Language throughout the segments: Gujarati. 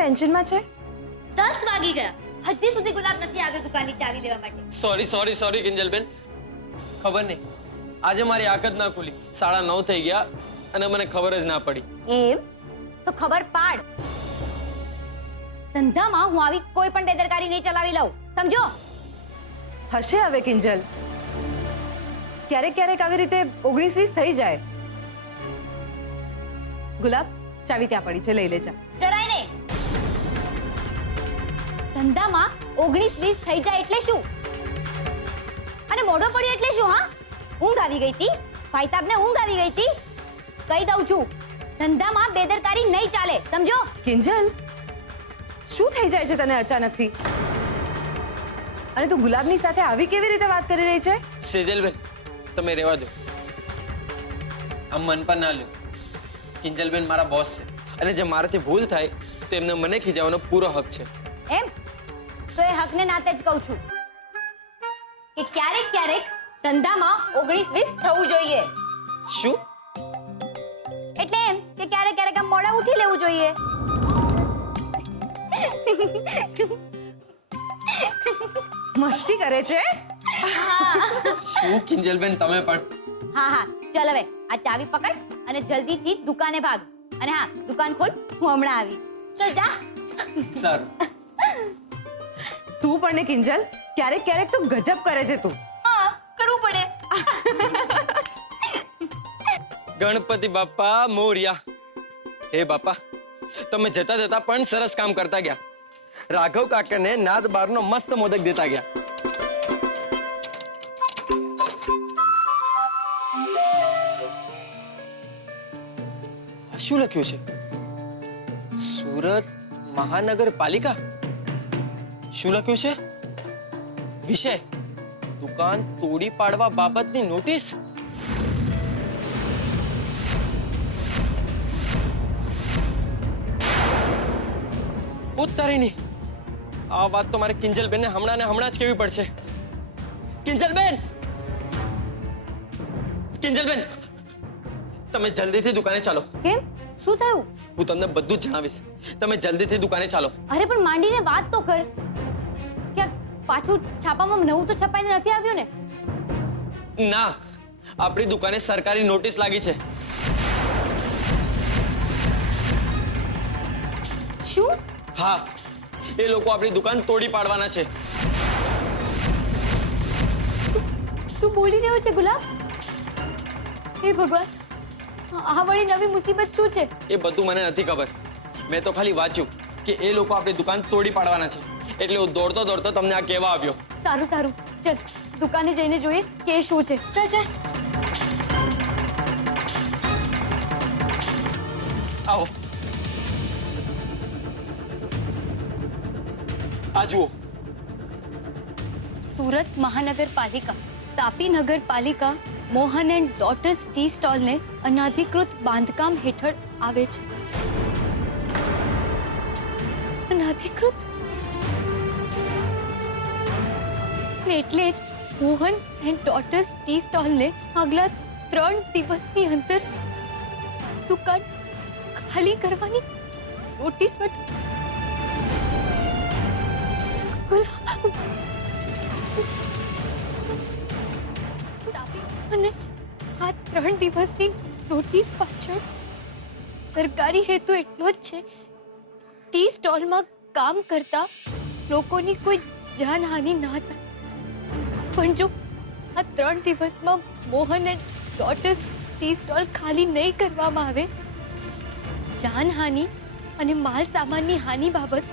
ટેન્શનમાં છે? 10 વાગી ગયા, હજી સુધી ગુલાબ નથી આવ્યો દુકાનની ચાવી લેવા માટે. સોરી કિંજલબેન, ખબર નહીં, આજે મારી આંખ જ ના ખુલી. 9:30 થઈ ગયા અને મને ખબર જ ના પડી. એમ તો ખબર પાડ. ધંધામાં હું આવી કોઈ પણ બેદરકારી નહીં ચલાવી લઉં, સમજો? હશે હવે કિંજલ, ક્યારેક ક્યારેક આવી રીતે 19-20 થઈ જાય. ગુલાબ, ચાવી ત્યાં પડી છે, લઈ લેજા. જરાય નહીં. ધંધામાં 19-20 થઈ જાય એટલે શું? અને મોઢો પડ્યો એટલે શું? હા, ઊંઘ આવી ગઈ હતી, ભાઈ સાહેબને ઊંઘ આવી ગઈ હતી. કહી દઉં છું, ધંધામાં બેદરકારી નહીં ચાલે, સમજો? કિંજલ, શું થઈ જાય છે તને અચાનકથી? અને તું ગુલાબની સાથે આવી કેવી રીતે વાત કરી રહી છે? સેજલબેન, તમે રહેવા દો. આમ મન પર ના લ્યો. કિંજલબેન મારા બોસ છે અને જે મારાથી ભૂલ થાય તો એમને મને ખીજાવવાનો પૂરો હક છે. એમ તો એ હકને નાતે જ કહું છું કે ક્યારેક ક્યારેક ધંધામાં 19-20 થવું જોઈએ. શું? એટલે એમ કે ક્યારેક ક્યારેક આમ મોડા ઉઠી લેવું જોઈએ. મસ્તી કરે છે? શું કિંજલબેન તમે પણ? હા, ચાલ હવે આ ચાવી પકડ અને જલ્દીથી દુકાને ભાગ. અને હા, દુકાન ખોલ, હું હમણાં આવી. ચલ જા. સારું. તું પણ ને કિંજલ, ક્યારેક ક્યારેક તો ગજબ કરે છે તું. હા, કરવું પડે. ગણપતિ બાપા મોર્યા. હે બાપા, તમે જતા જતા પણ સરસ કામ કરતા ગયા. રાઘવ કાકાને નાદ બારનો મસ્ત મોદક દેતા ગયા. શું લખ્યું છે? સુરત મહાનગરપાલિકા. શું લખ્યું છે? વિષય દુકાન તોડી પાડવા બાબતની નોટિસ. ઉતારીની આ વાત તો મારે કિંજલબેનને હમણાં જ કહેવી પડશે. કિંજલબેન, તમે જલ્દીથી દુકાને ચાલો. કેમ? શું થયું? હું તમને બધું જ જણાવીશ. તમે જલ્દીથી દુકાને ચાલો. અરે પણ માંડીને વાત તો કર. ક્યાંક પાછું છાપામાં નવું તો છપાઈને નથી આવ્યું ને? ના, આપણી દુકાને સરકારી નોટિસ લાગી છે. શું? હા, એ લોકો આપણી દુકાન તોડી પાડવાના છે. શું બોલી રહ્યો છે ગુલાબ? હે ભગવાન, આ વળી નવી મુસીબત શું છે? એ બધું મને નથી ખબર. મેં તો ખાલી વાંચ્યું કે એ લોકો આપણી દુકાન તોડી પાડવાના છે, એટલે હું દોડતો દોડતો તમને આ કહેવા આવ્યો. સારું, ચલ દુકાને જઈને જોઈએ કે એ શું છે. ચાલ. આવો. આ જુઓ. સુરત મહાનગરપાલિકા, તાપી નગરપાલિકા મોહન એન્ડ ડોટર્સ ટી સ્ટોલને અનધિકૃત બાંધકામ હેઠળ આવે છે. અનધિકૃત? એટલે જ મોહન એન્ડ ડોટર્સ ટી સ્ટોલને આગલા 3 દિવસની અંદર દુકાન ખાલી કરવાની નોટિસ માટે અને આ 3 દિવસની નોટિસ પાછળ સરકારી હેતુ એટલો જ છે, ટી સ્ટોલમાં કામ કરતા લોકોની કોઈ જાનહાનિ ના થાય. પણ જો આ 3 દિવસમાં Mohan and daughter's tea stall ખાલી નહીં કરવામાં આવે, જાનહાનિ અને માલ સામાનની હાનિ બાબત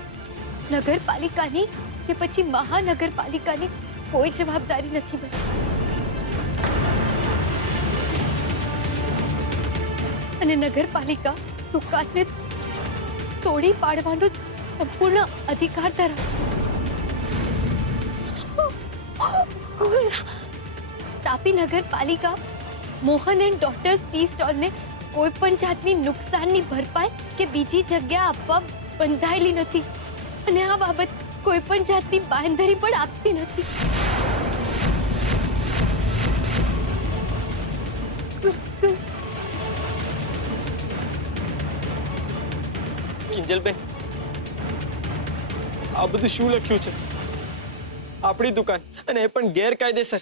નગરપાલિકાની કે પછી મહાનગરપાલિકાની કોઈ જવાબદારી નથી બનતી. અને નગરપાલિકા દુકાનને તોડી પાડવાનો સંપૂર્ણ અધિકાર ધરાવે. તાપી નગરપાલિકા મોહન એન્ડ ડોટર્સ ટી સ્ટોલને કોઈ પણ જાતની નુકસાનની ભરપાઈ કે બીજી જગ્યા આપવા બંધાયેલી નથી અને આ બાબત કોઈ પણ જાતની બાંહેધરી પણ આપતી નથી. કિંજલબેન, આ બધું શું લખ્યું છે? આપણી દુકાન, અને એ પણ ગેરકાયદેસર.